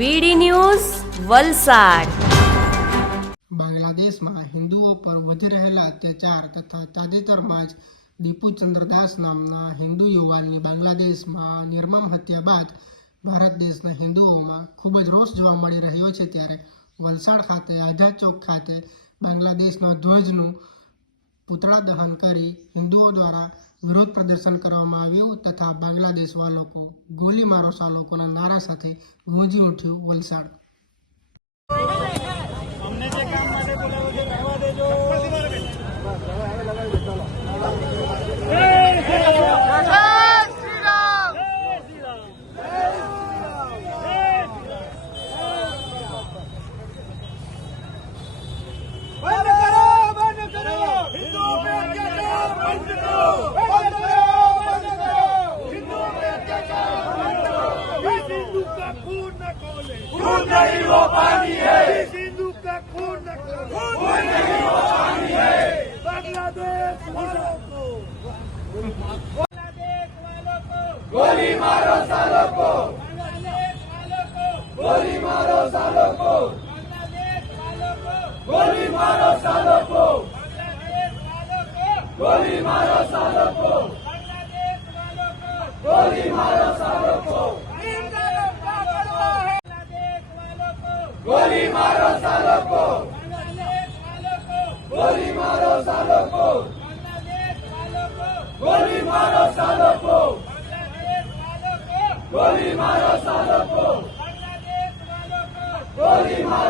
વીડી news, Valsad. બાંગ્લાદેશમાં હિન્દુઓ પર વધી રહેલા અત્યાચાર તથા તાજેતરમાં જ દીપુ ચંદ્રદાસ નામના હિન્દુ યુવાનની બાંગ્લાદેશમાં નિર્મમ હત્યા બાદ ભારત દેશના હિન્દુઓમાં ખૂબ જ રોષ જોવા મળી રહ્યો છે ત્યારે વલસાડ ખાતે, આઝાદ ચોક ખાતે બાંગ્લાદેશના ધ્વજનું પૂતળા દહન કરી હિન્દુઓ દ્વારા વિરોધ પ્રદર્શન કરવામાં આવ્યું તથા બાંગ્લાદેશવા લોકો ગોલી મારો લોકોના નારા સાથે ગુંજી ઉઠ્યું વલસાડ. અમને જે કામ માટે બોલાવ્યો છે खून न खोले खून नहीं वो पानी है इस हिंदू का खून न खोले खून नहीं वो पानी है बांग्लादेश वालों को बांग्लादेश वालों को गोली मारो सालों को बांग्लादेश वालों को गोली मारो सालों को बांग्लादेश वालों को गोली मारो सालों को बांग्लादेश वालों को गोली मारो सालों को बांग्लादेश वालों को गोली मारो সালকো বাংলাদেশ সালকো गोली मारो সালকো বাংলাদেশ সালকো गोली मारो সালকো বাংলাদেশ সালকো गोली मारो